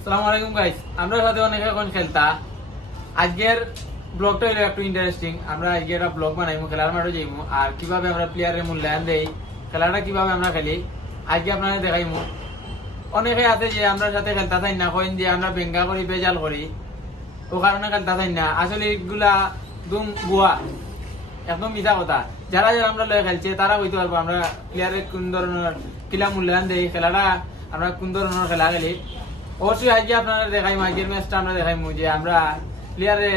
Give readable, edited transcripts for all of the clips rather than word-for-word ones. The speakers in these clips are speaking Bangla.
আসসালামু আলাইকুম গাইস, আমরা সাথে অনেক এখন খেলতা। আজকের ব্লগটা হলো একটু ইন্টারেস্টিং। আমরা আজকে একটা ব্লগ বানাইমু, খেলার মাঠে যাইমু আর কিভাবে আমরা প্লেয়ারের মূল্যায়ন দেই, খেলাটা কিভাবে আমরা খেলি আজকে আপনারা দেখাইমু। অনেকে আছে যে আমরা সাথে খেলতা চাই না, কইন যে আমরা বেঙ্গা করি, বেজাল করি, ও কারণে খেলতা চাই না। আসলে এগুলা দুম বুয়া, একদম মিথ্যা কথা। যারা যারা আমরা লয়ে খেলছে তারা হইতে পারবো আমরা প্লেয়ারের কোন ধরনের খেলা মূল্যায়ন দেই, খেলাটা আমরা কোন ধরনের খেলা খেলি। অবশ্যই আজকে আপনারা দেখাইমু, আজকের ম্যাচটা আমরা দেখাইমু যে আমরা প্লেয়ারে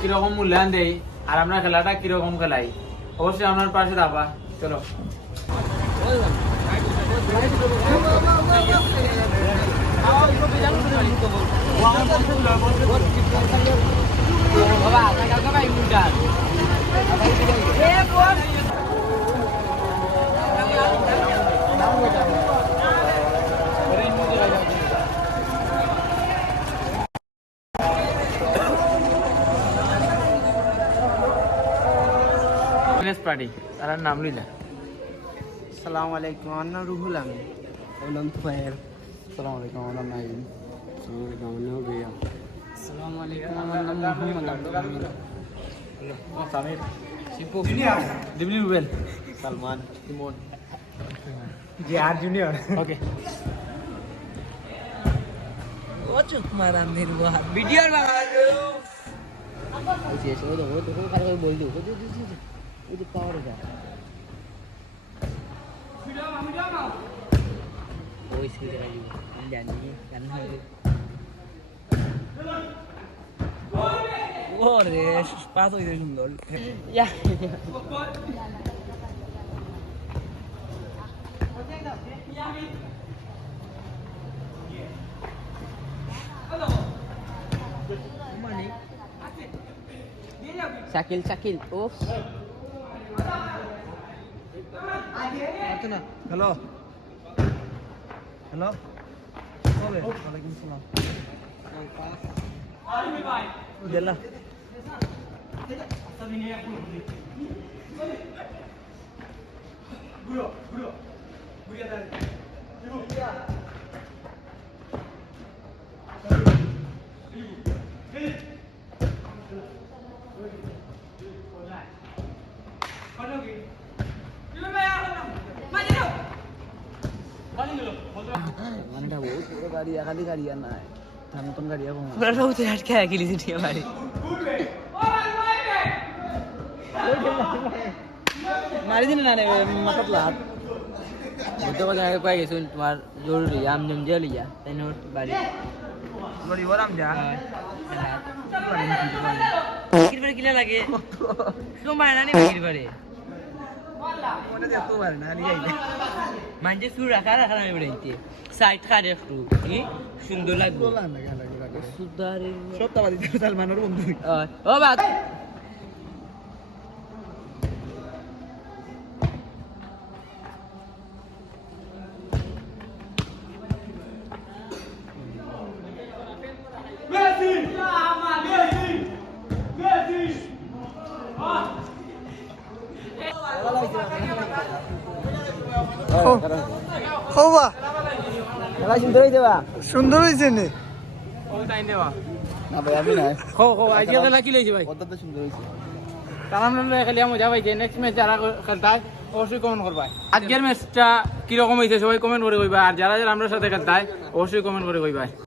কিরকম মূল্যায়ন দেই আর আমরা খেলাটা কিরকম খেলাই। অবশ্যই আপনার পাশে থাকবা। চলো পার্টি তার নাম লইলা। আসসালামু আলাইকুম, আমার নাম রুহুল আমিন। আমার নাম তুফাইল। আসসালামু আলাইকুম, আমার নাম নাইম। আসসালামু আলাইকুম, আমার নাম রিয়া। আসসালামু আলাইকুম, আমার নাম মোহাম্মদ আব্দুল হামিদ। সামির, শিপু, দিবলি, রুবেল, সালমান, ইমন। জি আর জুনিয়র। ওকে, ও চুপ মারা নির্বাহ ভিডিওর বাংলা ওই যে ওই দেখো, তো খালি করে বল দিও। ওই যে পাওয়ার এটা। ওই স্পিড এর আইবো। আমি জানি গান হবে। ওরে পাস হইছে সুন্দর। ইয়া। শাকিল শাকিল ও হ্যালো হ্যালো, কবে? ওয়ালাইকুম সালাম। দেলা গানটা বহুত বড় গাড়ি, একালি গাড়ি আর নাই, তার মতন গাড়ি এখন পুরা রৌতে আটকে গেলিছি ঠিক ভাই। মারি দিন না রে মাথাত লাগ বুঝতে কথা আগে পাই গেছো তোমার জরুরি আমজন জেলিয়া তাই নোট বাড়ি বড়ি ওরাম যা কিরবারে কিলা লাগে তোমার না নি কিরবারে ওটা দে তো পারে না নিয়ে আইলে মানজে সুর রাখা রাখা আমি বড়াইতে সাইড কারে একটু কি সুন্দর লাগবে সুদারে সত্যবাদী সালমানের বন্ধু ও বাত হবা খেলা সুন্দর হইছে বা সুন্দর হইছে নে ও টাইম দেবা না ভাই আমি নাই খো খো আজকে খেলা কি লইছি ভাই? কতটা সুন্দর হইছে তারা আমরা খেলি মজা পাইছে। নেক্সট ম্যাচ যারা খেলতে অবশ্যই কমেন্ট করবা। আজকের ম্যাচটা কিরকম হয়েছে সবাই কমেন্ট করে কইবা, আর যারা যারা আমরা সাথে খেলতে অবশ্যই কমেন্ট করে কইবা।